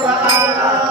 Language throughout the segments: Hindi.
बाबा।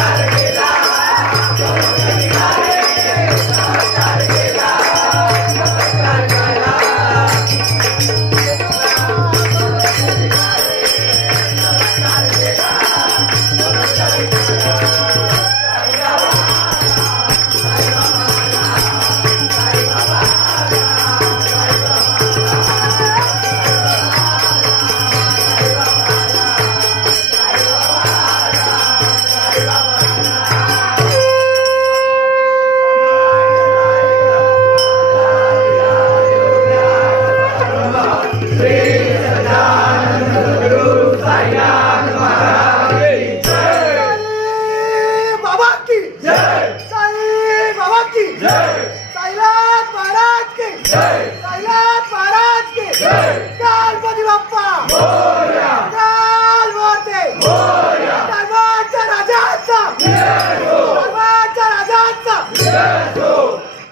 Aleluia. জয়